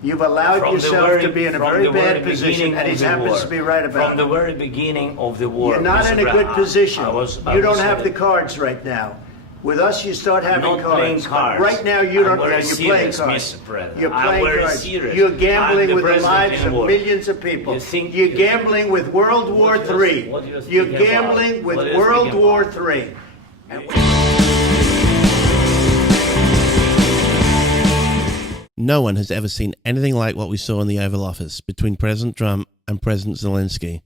You've allowed yourself to be in a very bad position, and he happens to be right about it. From the very beginning of the war. You're not in a good position. You don't have the cards right now. With us, you start having cards. Right now, you don't. You're playing cards. You're playing cards. You're gambling with the lives of millions of people. You're gambling with World War III. You're gambling with World War III. No one has ever seen anything like what we saw in the Oval Office between President Trump and President Zelensky.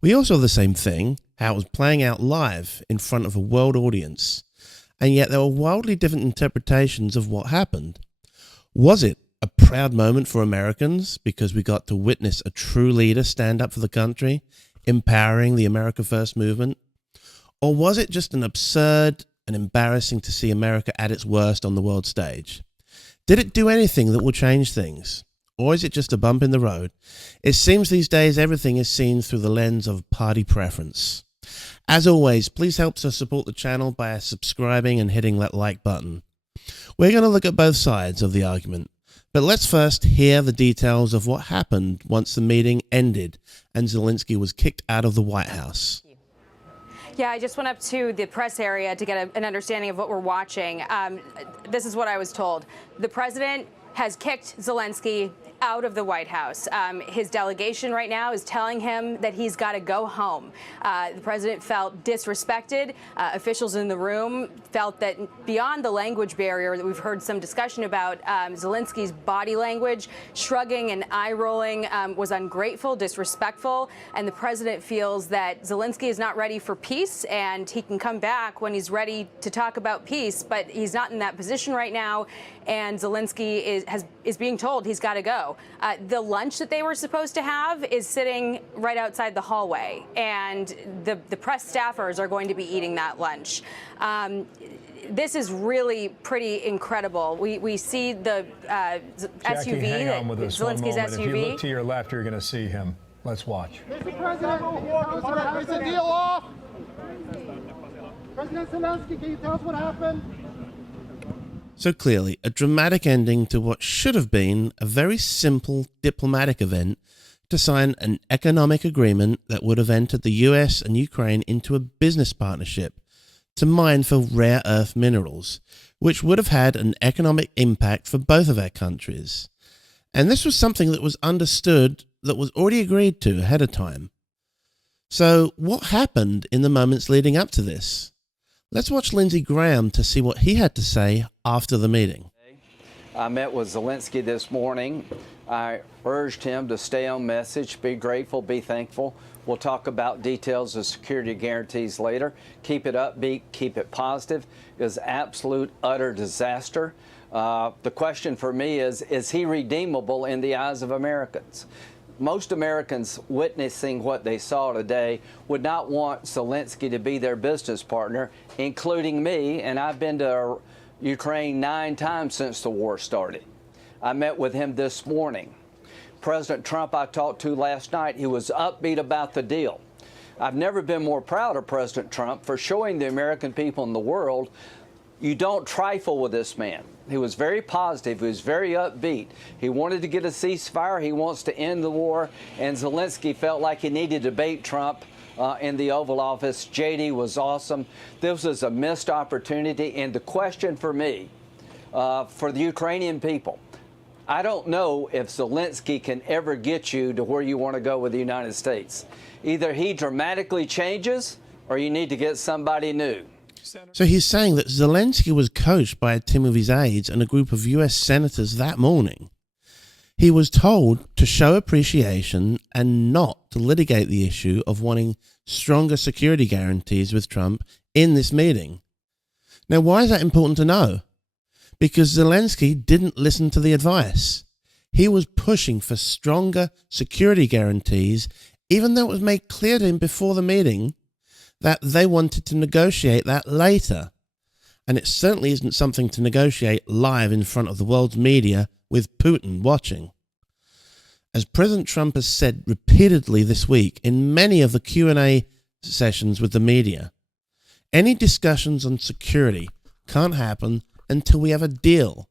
We all saw the same thing, how it was playing out live in front of a world audience, and yet there were wildly different interpretations of what happened. Was it a proud moment for Americans because we got to witness a true leader stand up for the country, empowering the America First movement? Or was it just an absurd and embarrassing to see America at its worst on the world stage? Did it do anything that will change things? Or is it just a bump in the road? It seems these days everything is seen through the lens of party preference. As always, please help us support the channel by subscribing and hitting that like button. We're going to look at both sides of the argument, but let's first hear the details of what happened once the meeting ended and Zelensky was kicked out of the White House. Yeah, I just went up to the press area to get an understanding of what we're watching. This is what I was told. The president has kicked Zelensky out of the White House. His delegation right now is telling him that he's got to go home. The president felt disrespected. Officials in the room felt that beyond the language barrier that we've heard some discussion about, Zelensky's body language, shrugging and eye rolling, was ungrateful, disrespectful, and the president feels that Zelensky is not ready for peace, and he can come back when he's ready to talk about peace, but he's not in that position right now, and Zelensky is being told he's got to go. The lunch that they were supposed to have is sitting right outside the hallway, and the press staffers are going to be eating that lunch. This is really pretty incredible. We see the SUV, hang on with us Zelensky's one moment. SUV. If you look to your left, you're going to see him. Let's watch. Mr. President, is the deal off? President Zelensky, can you tell us what happened? So clearly, a dramatic ending to what should have been a very simple diplomatic event to sign an economic agreement that would have entered the US and Ukraine into a business partnership to mine for rare earth minerals, which would have had an economic impact for both of our countries. And this was something that was understood, that was already agreed to ahead of time. So what happened in the moments leading up to this? Let's watch Lindsey Graham to see what he had to say after the meeting. I met with Zelensky this morning. I urged him to stay on message, be grateful, be thankful. We'll talk about details of security guarantees later. Keep it upbeat, keep it positive. It was absolute, utter disaster. The question for me is he redeemable in the eyes of Americans? Most Americans witnessing what they saw today would not want Zelensky to be their business partner, including me, and I've been to Ukraine 9 times since the war started. I met with him this morning. President Trump I talked to last night, he was upbeat about the deal. I've never been more proud of President Trump for showing the American people in the world you don't trifle with this man. He was very positive. He was very upbeat. He wanted to get a ceasefire. He wants to end the war. And Zelensky felt like he needed to bait Trump in the Oval Office. JD was awesome. This was a missed opportunity. And the question for me, for the Ukrainian people, I don't know if Zelensky can ever get you to where you want to go with the United States. Either he dramatically changes or you need to get somebody new. So he's saying that Zelensky was coached by a team of his aides and a group of US senators that morning. He was told to show appreciation and not to litigate the issue of wanting stronger security guarantees with Trump in this meeting. Now, why is that important to know? Because Zelensky didn't listen to the advice. He was pushing for stronger security guarantees, even though it was made clear to him before the meeting that they wanted to negotiate that later. And it certainly isn't something to negotiate live in front of the world's media with Putin watching. As President Trump has said repeatedly this week in many of the Q&A sessions with the media, any discussions on security can't happen until we have a deal.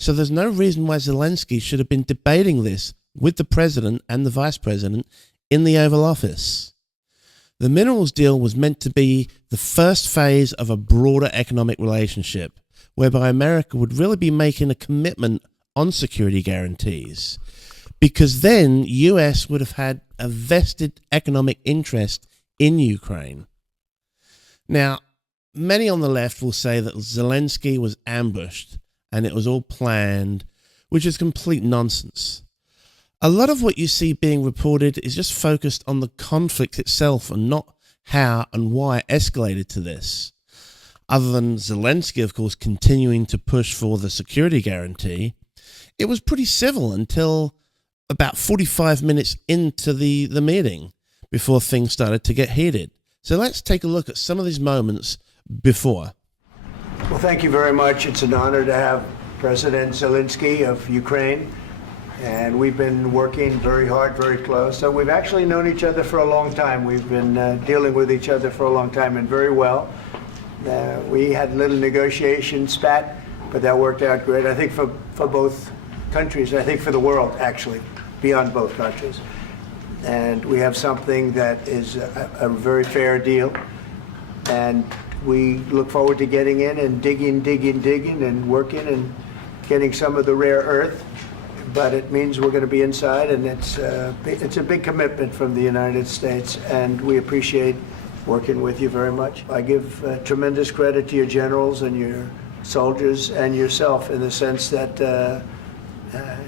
So there's no reason why Zelensky should have been debating this with the president and the vice president in the Oval Office. The minerals deal was meant to be the first phase of a broader economic relationship, whereby America would really be making a commitment on security guarantees, because then US would have had a vested economic interest in Ukraine. Now, many on the left will say that Zelensky was ambushed and it was all planned, which is complete nonsense. A lot of what you see being reported is just focused on the conflict itself and not how and why it escalated to this. Other than Zelensky, of course, continuing to push for the security guarantee, it was pretty civil until about 45 minutes into the meeting before things started to get heated. So let's take a look at some of these moments before. Well, thank you very much. It's an honor to have President Zelensky of Ukraine. And we've been working very hard, very close. So we've actually known each other for a long time. We've been dealing with each other for a long time and very well. We had a little negotiation spat, but that worked out great. I think for both countries, I think for the world, actually, beyond both countries. And we have something that is a very fair deal. And we look forward to getting in and digging and working and getting some of the rare earth. But it means we're going to be inside, and it's a big commitment from the United States, and we appreciate working with you very much. I give tremendous credit to your generals and your soldiers and yourself in the sense that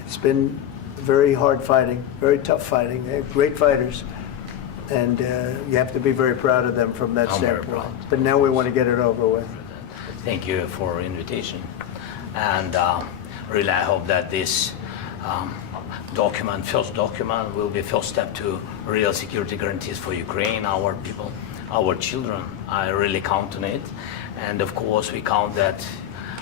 it's been very hard fighting, very tough fighting. They're great fighters, and you have to be very proud of them from that standpoint. But now we want to get it over with. Thank you for invitation, and really I hope that this first document will be first step to real security guarantees for Ukraine, our people, our children. I really count on it. And of course, we count that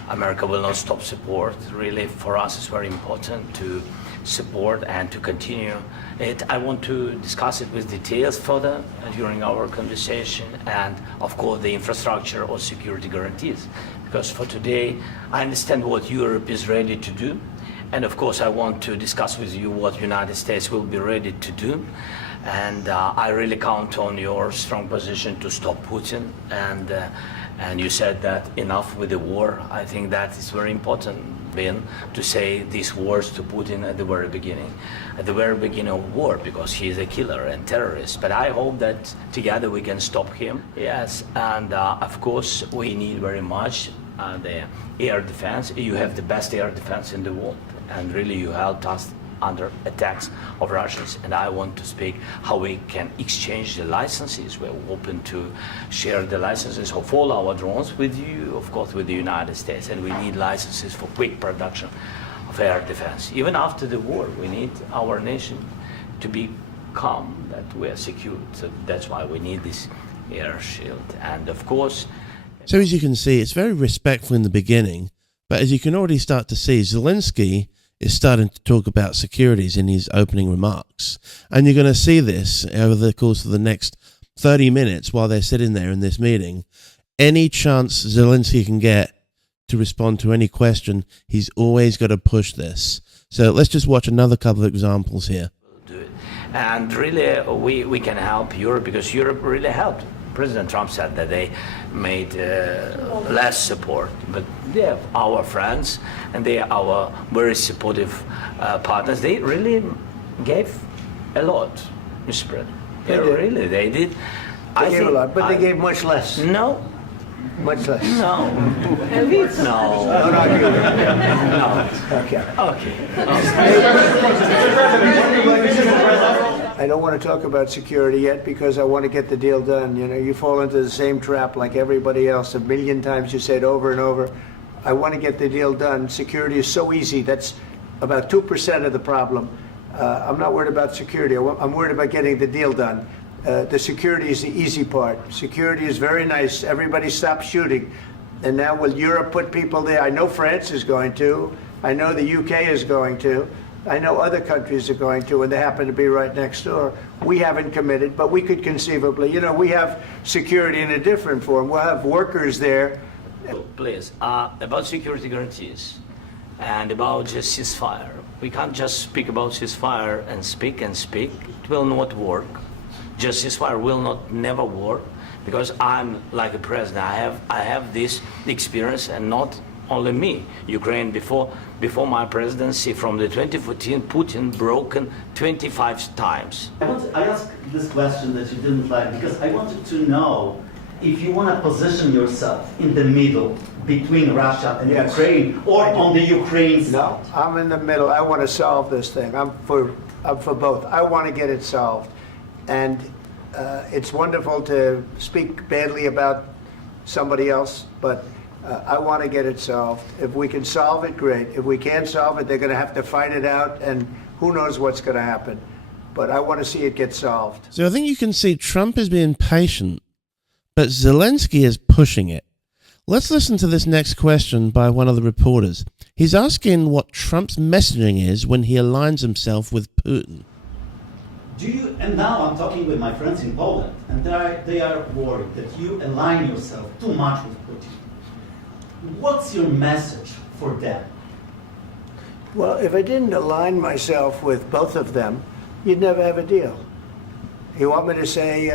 America will not stop support. Really, for us, it's very important to support and to continue it. I want to discuss it with details further during our conversation, and of course, the infrastructure or security guarantees. Because for today, I understand what Europe is ready to do. And of course, I want to discuss with you what the United States will be ready to do. And I really count on your strong position to stop Putin. And you said that enough with the war. I think that is very important, Ben, to say these words to Putin at the very beginning of war, because he is a killer and terrorist. But I hope that together we can stop him. Yes, and of course, we need very much the air defense. You have the best air defense in the world. And really you helped us under attacks of Russians. And I want to speak how we can exchange the licenses. We're open to share the licenses of all our drones with you, of course, with the United States. And we need licenses for quick production of air defense. Even after the war, we need our nation to be calm, that we are secure. So that's why we need this air shield. And of course... So as you can see, it's very respectful in the beginning. But as you can already start to see, Zelensky is starting to talk about securities in his opening remarks. And you're going to see this over the course of the next 30 minutes while they're sitting there in this meeting. Any chance Zelensky can get to respond to any question, he's always got to push this. So let's just watch another couple of examples here. And really, we can help Europe, because Europe really helped. President Trump said that they made less support, but they are our friends and they are our very supportive partners. They really gave a lot, Mr. President. They did. They gave a lot, but they gave much less. No. Much less. No. No. No. Okay. I don't want to talk about security yet because I want to get the deal done. You know, you fall into the same trap like everybody else. 1 million times you say it over and over. I want to get the deal done. Security is so easy. That's about 2% of the problem. I'm not worried about security. I'm worried about getting the deal done. The security is the easy part. Security is very nice. Everybody stops shooting. And now will Europe put people there? I know France is going to. I know the UK is going to. I know other countries are going to, and they happen to be right next door. We haven't committed, but we could conceivably. You know, we have security in a different form. We'll have workers there. Please, about security guarantees. and about just ceasefire. We can't just speak about ceasefire and speak and speak. It will not work. Just ceasefire will not never work, because I'm like a president. I have this experience, and not only me. Ukraine before my presidency, from the 2014, Putin broken 25 times. I asked this question that you didn't like because I wanted to know if you want to position yourself in the middle between Russia and Yes. Ukraine, or on the Ukraine side. No, I'm in the middle. I want to solve this thing. I'm for both. I want to get it solved. And it's wonderful to speak badly about somebody else, but I want to get it solved. If we can solve it, great. If we can't solve it, they're going to have to fight it out, and who knows what's going to happen. But I want to see it get solved. So I think you can see Trump is being patient, but Zelensky is pushing it. Let's listen to this next question by one of the reporters. He's asking what Trump's messaging is when he aligns himself with Putin. And now I'm talking with my friends in Poland, and they are worried that you align yourself too much with Putin. What's your message for them? Well, if I didn't align myself with both of them, you'd never have a deal. You want me to say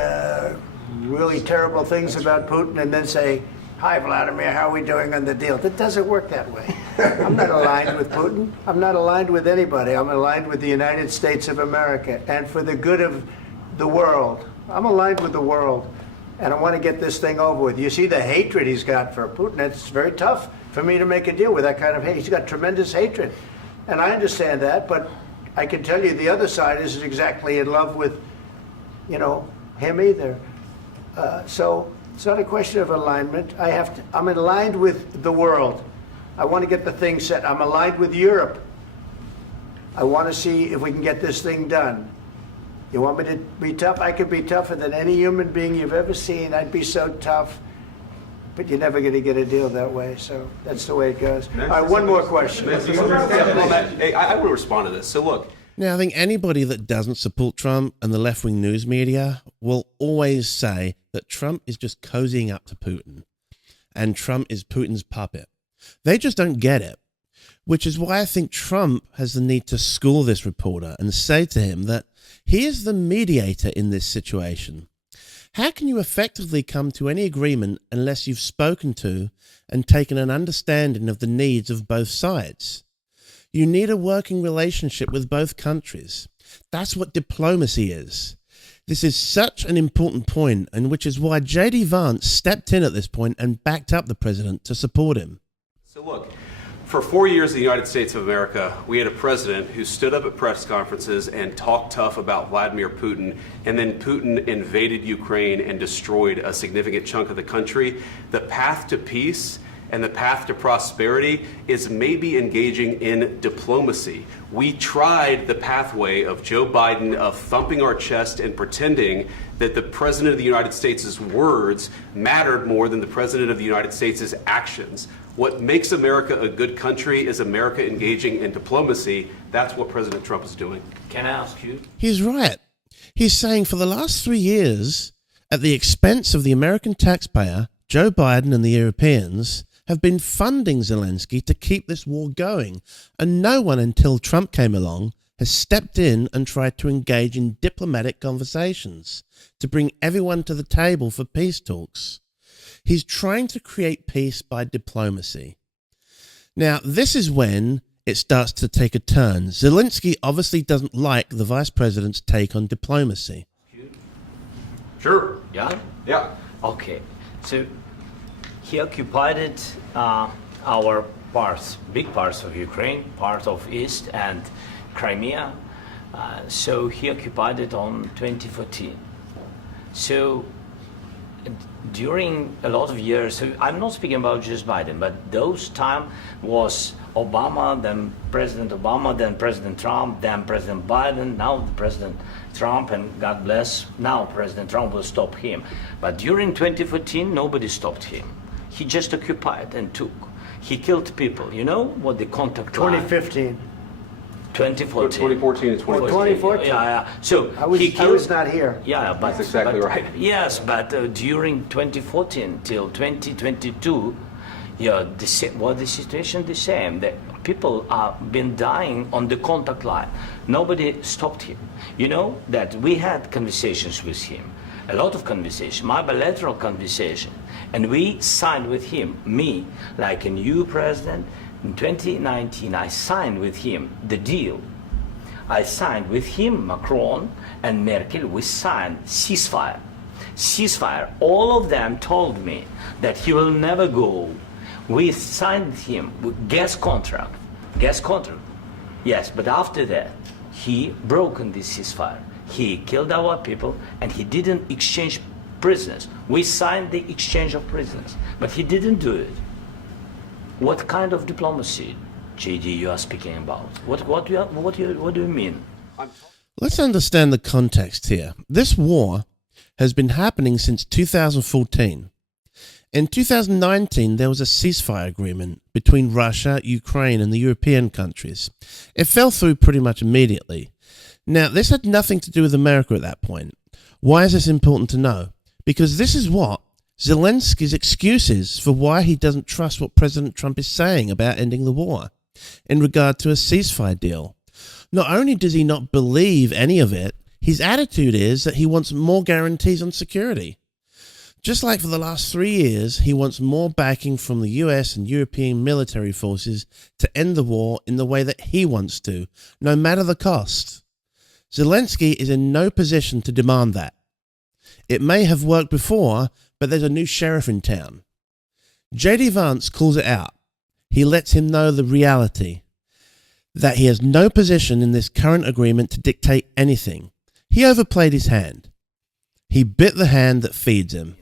really terrible things about Putin and then say, "Hi, Vladimir, how are we doing on the deal?" That doesn't work that way. I'm not aligned with Putin. I'm not aligned with anybody. I'm aligned with the United States of America, and for the good of the world. I'm aligned with the world, and I want to get this thing over with. You see the hatred he's got for Putin. It's very tough for me to make a deal with that kind of hate. He's got tremendous hatred, and I understand that, but I can tell you the other side isn't exactly in love with, him either. So it's not a question of alignment. I'm aligned with the world. I want to get the thing set. I'm aligned with Europe. I want to see if we can get this thing done. You want me to be tough? I could be tougher than any human being you've ever seen. I'd be so tough. But you're never going to get a deal that way. So that's the way it goes. All right, one more question. I want to respond to this. So look. Now, I think anybody that doesn't support Trump and the left-wing news media will always say that Trump is just cozying up to Putin and Trump is Putin's puppet. They just don't get it, which is why I think Trump has the need to school this reporter and say to him that he is the mediator in this situation. How can you effectively come to any agreement unless you've spoken to and taken an understanding of the needs of both sides? You need a working relationship with both countries. That's what diplomacy is. This is such an important point, and which is why J.D. Vance stepped in at this point and backed up the president to support him. So look, for 4 years in the United States of America, we had a president who stood up at press conferences and talked tough about Vladimir Putin, and then Putin invaded Ukraine and destroyed a significant chunk of the country. The path to peace and the path to prosperity is maybe engaging in diplomacy. We tried the pathway of Joe Biden of thumping our chest and pretending that the President of the United States' words mattered more than the President of the United States' actions. What makes America a good country is America engaging in diplomacy. That's what President Trump is doing. Can I ask you? He's right. He's saying for the last 3 years, at the expense of the American taxpayer, Joe Biden and the Europeans have been funding Zelensky to keep this war going, and no one until Trump came along has stepped in and tried to engage in diplomatic conversations to bring everyone to the table for peace talks. He's trying to create peace by diplomacy. Now, this is when it starts to take a turn. Zelensky obviously doesn't like the vice president's take on diplomacy. Sure. Yeah? Yeah. Okay. So he occupied our parts, big parts of Ukraine, part of East and Crimea. So he occupied it on 2014. So during a lot of years, so I'm not speaking about just Biden, but those time was Obama, then President Obama, then President Trump, then President Biden, now President Trump, and God bless, now President Trump will stop him. But during 2014, nobody stopped him. He just occupied and took. He killed people. You know what the contact line? 2015. 2014. 2014 and 2015. 2014. Yeah. So I was not here. Yeah, but That's exactly right. Yes, but during 2014 till 2022, yeah, what the situation the same. The people have been dying on the contact line. Nobody stopped him. You know that we had conversations with him, a lot of conversation, my bilateral conversation, and we signed with him, me, like a new president. In 2019, I signed with him the deal. I signed with him, Macron and Merkel, we signed ceasefire. Ceasefire. All of them told me that he will never go. We signed him with gas contract. Gas contract. Yes, but after that, he broken this ceasefire. He killed our people and he didn't exchange prisoners. We signed the exchange of prisoners, but he didn't do it. What kind of diplomacy, JD, you are speaking about? What do you mean? Let's understand the context here. This war has been happening since 2014. In 2019, there was a ceasefire agreement between Russia, Ukraine, and the European countries. It fell through pretty much immediately. Now, this had nothing to do with America at that point. Why is this important to know? Because this is what Zelensky's excuse is for why he doesn't trust what President Trump is saying about ending the war in regard to a ceasefire deal. Not only does he not believe any of it, his attitude is that he wants more guarantees on security. Just like for the last 3 years, he wants more backing from the US and European military forces to end the war in the way that he wants to, no matter the cost. Zelensky is in no position to demand that. It may have worked before, but there's a new sheriff in town. J.D. Vance calls it out. He lets him know the reality, that he has no position in this current agreement to dictate anything. He overplayed his hand. He bit the hand that feeds him.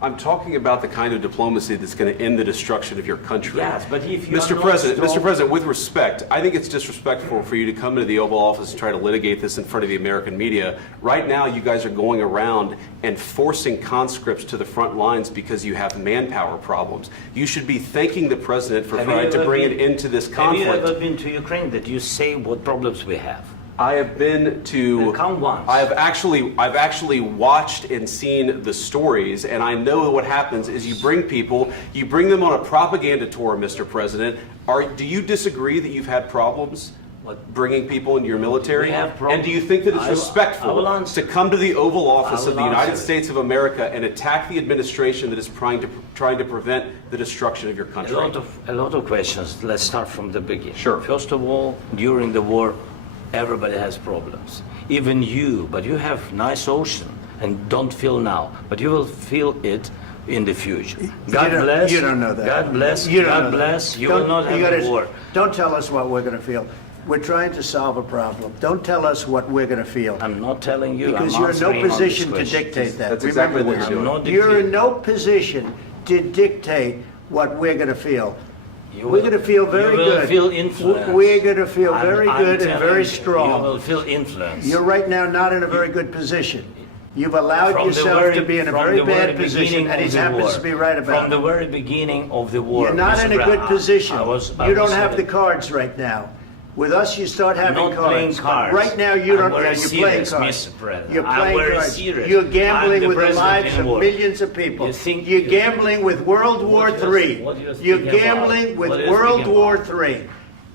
I'm talking about the kind of diplomacy that's going to end the destruction of your country. Yes, but if you Mr. President, with respect, I think it's disrespectful for you to come into the Oval Office and try to litigate this in front of the American media. Right now, you guys are going around and forcing conscripts to the front lines because you have manpower problems. You should be thanking the President for trying to bring it into this conflict. Have you ever been to Ukraine that you say what problems we have? I have been to. Count once. I've actually watched and seen the stories, and I know what happens is you bring them on a propaganda tour, Mr. President. Do you disagree that you've had problems bringing people into your military? And do you think that it's respectful to come to the Oval Office of the United States of America and attack the administration that is trying to prevent the destruction of your country? A lot of questions. Let's start from the beginning. Sure. First of all, during the war, everybody has problems, even you, but you have nice ocean and don't feel now, but you will feel it in the future. God bless. You don't know that. God bless. You don't God know bless. that. You will not have a war. Don't tell us what we're going to feel. We're trying to solve a problem. Don't tell us what we're going to feel. I'm not telling you. Because I'm you're in no answering position on to this dictate that. That's Remember exactly what this. you're doing. You're in no position to dictate what we're going to feel. We're going to feel very good. You will feel influence. We're going to feel very good and very strong. You will feel influence. You're right now not in a very good position. You've allowed yourself to be in a very bad position, and he happens to be right about it. From the very beginning of the war. You're not in a good position. You don't have the it. cards right now. With us, you start having I'm not playing cards. Right now, you don't. You're playing cards. Mr. President. You're playing cards. Serious. You're gambling with the president lives of millions of people. You're gambling with World War III. You're gambling with World War III.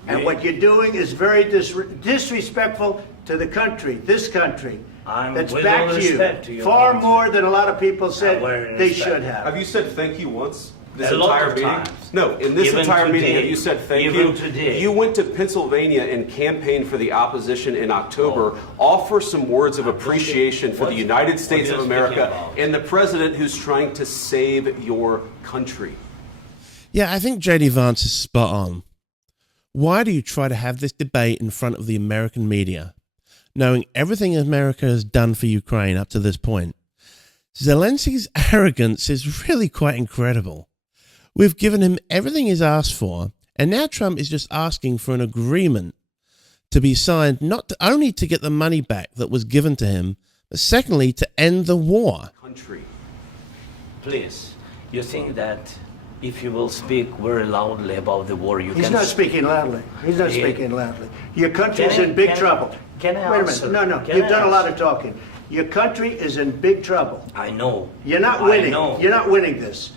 And what you're doing is very disrespectful to the country, this country. That's backed you far more than a lot of people said they should have. Have you said thank you once? This A lot entire of meeting? times. No, in this Even entire meeting, today. have you said thank Even you? today. You went to Pennsylvania and campaigned for the opposition in October. Offer some words of appreciation for the United States of America and the president who's trying to save your country. Yeah, I think J.D. Vance is spot on. Why do you try to have this debate in front of the American media, knowing everything America has done for Ukraine up to this point? Zelensky's arrogance is really quite incredible. We've given him everything he's asked for, and now Trump is just asking for an agreement to be signed, not only to get the money back that was given to him, but secondly, to end the war. Country. Please, you think that if you will speak very loudly about the war, you can... He's not speaking loudly. He's not speaking loudly. Your country's in big trouble. Can I Wait a answer? minute. No, you've done a lot of talking. Your country is in big trouble. I know. You're not winning. I know. You're not winning this.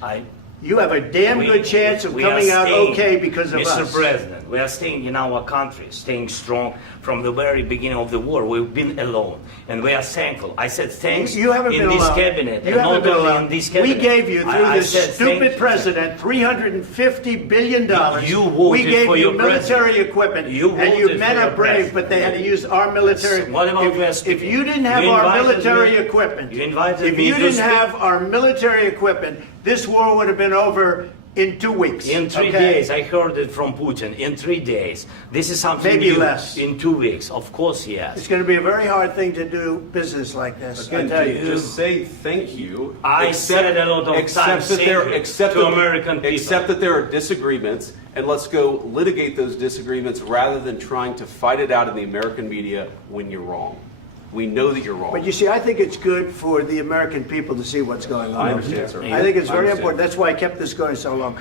You have a damn good chance of coming out okay because of us. Mr. President, present. We are staying in our country, staying strong from the very beginning of the war. We've been alone, and we are thankful. I said thanks you haven't in been this alone. cabinet, You and haven't not been only alone. in this cabinet. We gave you, through I this said, stupid president, $350 billion. You voted we gave for you your military president. equipment, You and you voted men for are your brave, president. but they had to use our military. What about West? If you didn't have You our invited military me- equipment, you invited if me you to didn't speak- have our military equipment, this war would have been over in 2 weeks. In 3 okay? days, I heard it from Putin. In 3 days, this is something Maybe new. less. In 2 weeks, of course, yes. It's going to be a very hard thing to do business like this. I Again, tell you. just say thank you. I said a lot of times thank you to American people. Accept that there are disagreements, and let's go litigate those disagreements rather than trying to fight it out in the American media when you're wrong. We know that you're wrong. But you see, I think it's good for the American people to see what's going on. I understand, sir. I think it's I very understand. important. That's why I kept this going so long.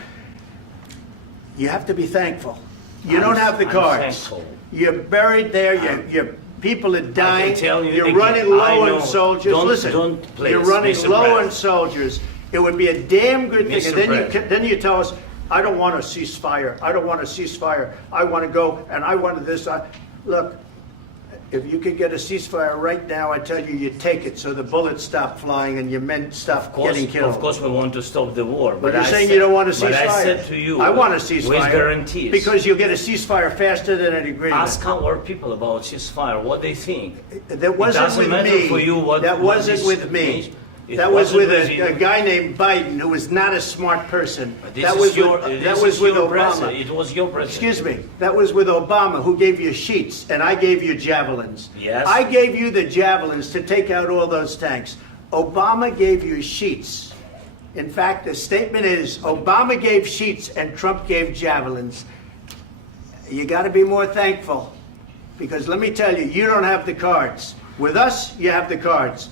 You have to be thankful. You don't have the I'm cards. thankful. You're buried there. Your people are dying. tell you You're again, running I low know. on soldiers. Don't- Listen, don't please, you're running Mr. low on President. soldiers. It would be a damn good thing. Mr. And then President. then you tell us, I don't want a ceasefire. I don't want a ceasefire. I want to go and I want this. Look, if you could get a ceasefire right now, I tell you, you take it so the bullets stop flying and your men stop getting killed. Of course, we want to stop the war. But you're I saying said- you don't want a ceasefire. But I said to you, I want a ceasefire. with guarantees. Because you'll get a ceasefire faster than an agreement. Ask our people about ceasefire, what they think. That wasn't doesn't with matter me. for you what- that what wasn't this with me. means. It That was with wasn't with a you. guy named Biden who was not a smart person. But this That is was your, with, this that was is with your Obama. president. It was your president. Excuse me. That was with Obama, who gave you sheets, and I gave you javelins. Yes. I gave you the javelins to take out all those tanks. Obama gave you sheets. In fact, the statement is Obama gave sheets and Trump gave javelins. You got to be more thankful, because let me tell you, you don't have the cards. With us, you have the cards.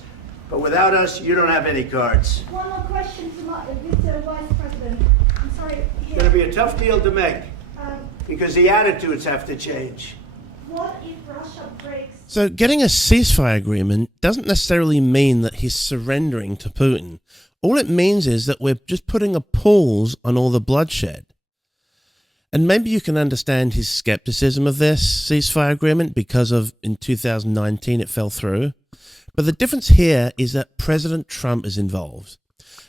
But without us, you don't have any cards. One more question to Mr. Vice President. I'm sorry. It's going to be a tough deal to make, because the attitudes have to change. What if Russia breaks? So getting a ceasefire agreement doesn't necessarily mean that he's surrendering to Putin. All it means is that we're just putting a pause on all the bloodshed. And maybe you can understand his skepticism of this ceasefire agreement because of in 2019 it fell through. But the difference here is that President Trump is involved.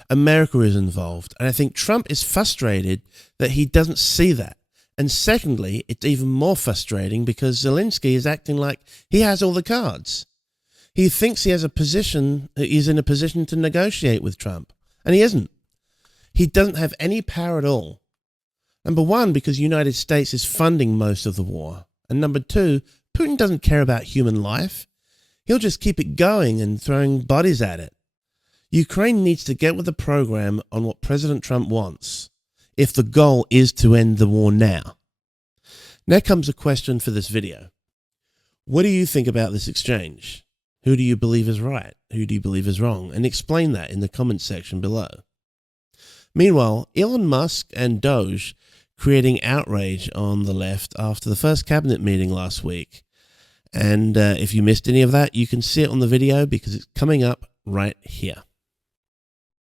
America is involved. And I think Trump is frustrated that he doesn't see that. And secondly, it's even more frustrating because Zelensky is acting like he has all the cards. He thinks he has a position, he's in a position to negotiate with Trump. And he isn't. He doesn't have any power at all. Number one, because the United States is funding most of the war. And number two, Putin doesn't care about human life. He'll just keep it going and throwing bodies at it. Ukraine needs to get with the program on what President Trump wants, if the goal is to end the war now. Now comes a question for this video. What do you think about this exchange? Who do you believe is right? Who do you believe is wrong? And explain that in the comments section below. Meanwhile, Elon Musk and Doge creating outrage on the left after the first cabinet meeting last week. And if you missed any of that, you can see it on the video because it's coming up right here.